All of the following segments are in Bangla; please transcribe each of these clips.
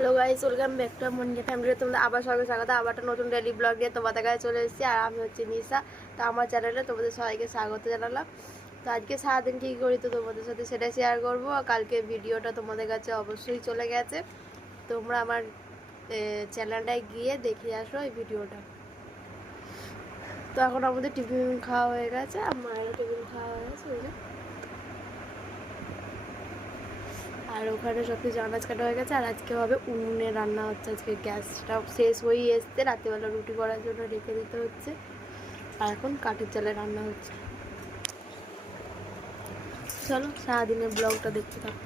Hello guys, welcome back to Monika family. তোমরা আবার সবাইকে স্বাগত। আবার একটা নতুন ডেইলি ব্লগ নিয়ে তোমাদের কাছে চলে এসেছি। আর আমি হচ্ছে নিশা। তো আমার চ্যানেলে তোমাদের সবাইকে স্বাগত জানালাম। তো আজকে সারাদিন কী করি তো তোমাদের সাথে সেটা শেয়ার করবো। আর কালকে ভিডিওটা তোমাদের কাছে অবশ্যই চলে গেছে, তোমরা আমার চ্যানেলটায় গিয়ে দেখে আসো এই ভিডিওটা। তো এখন আমাদের টিফিন খাওয়া হয়ে গেছে, আর মায়েরও টিফিন খাওয়া হয়ে গেছে। ওই যে আর ওখানে সব কিছু আনাজ কাটা হয়ে গেছে। আর আজকে হবে উনুনে রান্না হচ্ছে। আজকে গ্যাসটা শেষ হয়েই এসছে, রাত্রিবেলা রুটি করার জন্য রেখে দিতে হচ্ছে। আর এখন কাঠের চালে রান্না হচ্ছে। চলো সারাদিনের ব্লগটা দেখতে থাকো।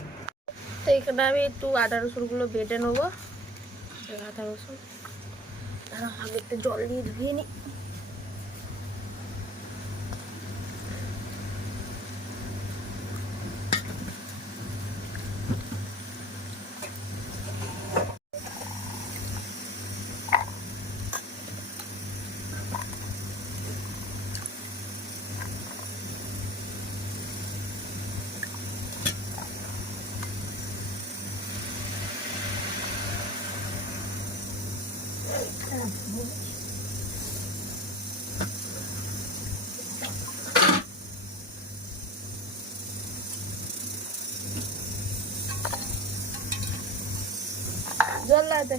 তো এখানে আমি একটু আদা রসুনগুলো বেটে নেবো। আদা রসুন আমি একটু জল দিয়ে ধুয়ে নিই। জল লাগবে।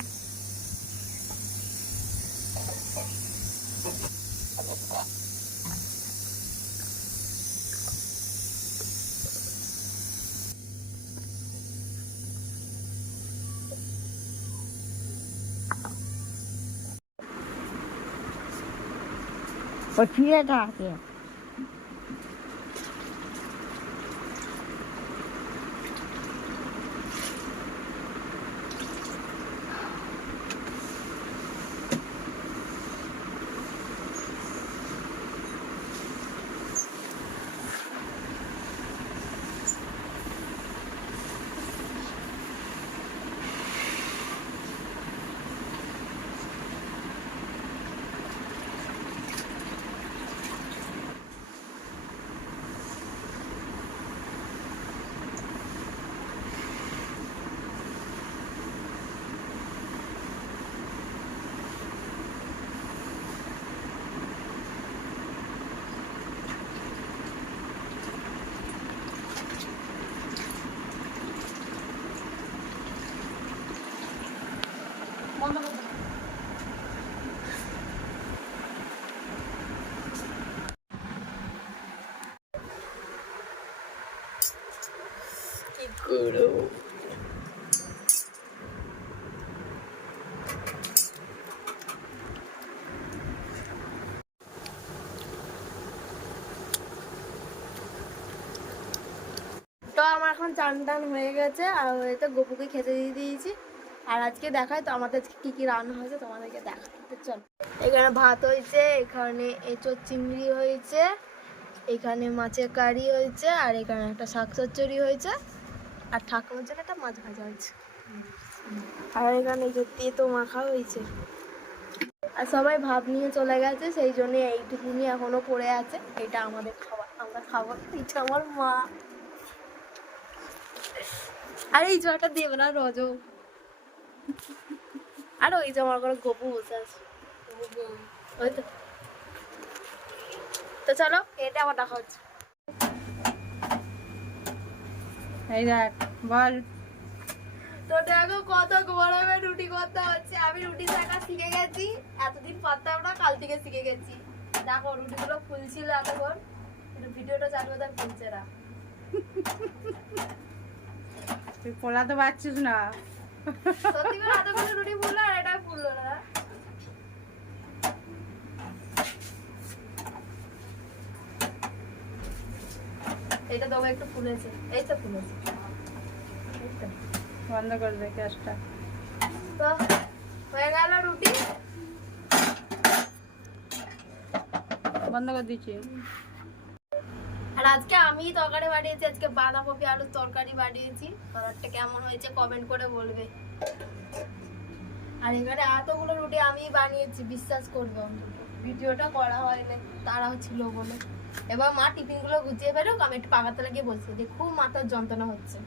我贴他的。কি করো? তো আমার এখন চান টান হয়ে গেছে, আর হয়তো গপুকে খেতে দিয়ে দিয়েছি। আর আজকে দেখায় তো আমাদের আজকে কী কী রান্না হয়েছে তোমাদেরকে দেখাতে। চল, এখানে ভাত হয়েছে, এখানে এঁচোড় চিংড়ি হয়েছে, এখানে মাছের কারি হয়েছে, আর এখানে একটা শাক চচ্চড়ি হয়েছে, আর ঠাকুমার জন্য একটা মাছ ভাজা হয়েছে। আর এখানে এই যে তেতো মাখা হয়েছে। আর সবাই ভাত নিয়ে চলে গেছে, সেই জন্য এইটুকুনি এখনো পড়ে আছে। এটা আমাদের খাবার, আমরা খাবো। এটা আমার মা। আর এই জলটা দেবে না রজ। আর ওই যে আমার করে গপু বসে আছে। ওই তো। তো চলো এটা আবার দেখা হচ্ছে। এই দেখ বল। তো দেখো কত গরমে রুটি করতে হচ্ছে। আমি রুটি শেখা শিখে গেছি, এতদিন পারতাম না, কাল থেকে শিখে গেছি। দেখো রুটিগুলো ফুলছিল এতক্ষণ, কিন্তু ভিডিওটা চালু হতে ফুলছে না। তুই পোলা তো পারছিস না। সত্যি করে এতক্ষণ রুটি ফুললো, আর এটা ফুললো না। এটা দেবো একটু ফুলেছে, এই তো ফুলেছে। বন্ধ করে দে গ্যাসটা। তো হয়ে গেল রুটি। বন্ধ করে দিচ্ছি। আর আজকে আমি তরকারি বানিয়েছি, আজকে বাঁধাকপি আলুর তরকারি বানিয়েছি। খাবারটা কেমন হয়েছে কমেন্ট করে বলবে। আর এখানে এতগুলো রুটি আমি বানিয়েছি, বিশ্বাস করবে অন্তত। ভিডিওটা করা হয়নি, তারাও ছিল বলে। এবার মা টিফিনগুলো গুছিয়ে বেরোক, আমি একটু পাকাতে লাগিয়ে বলছি যে খুব মাথার যন্ত্রণা হচ্ছে।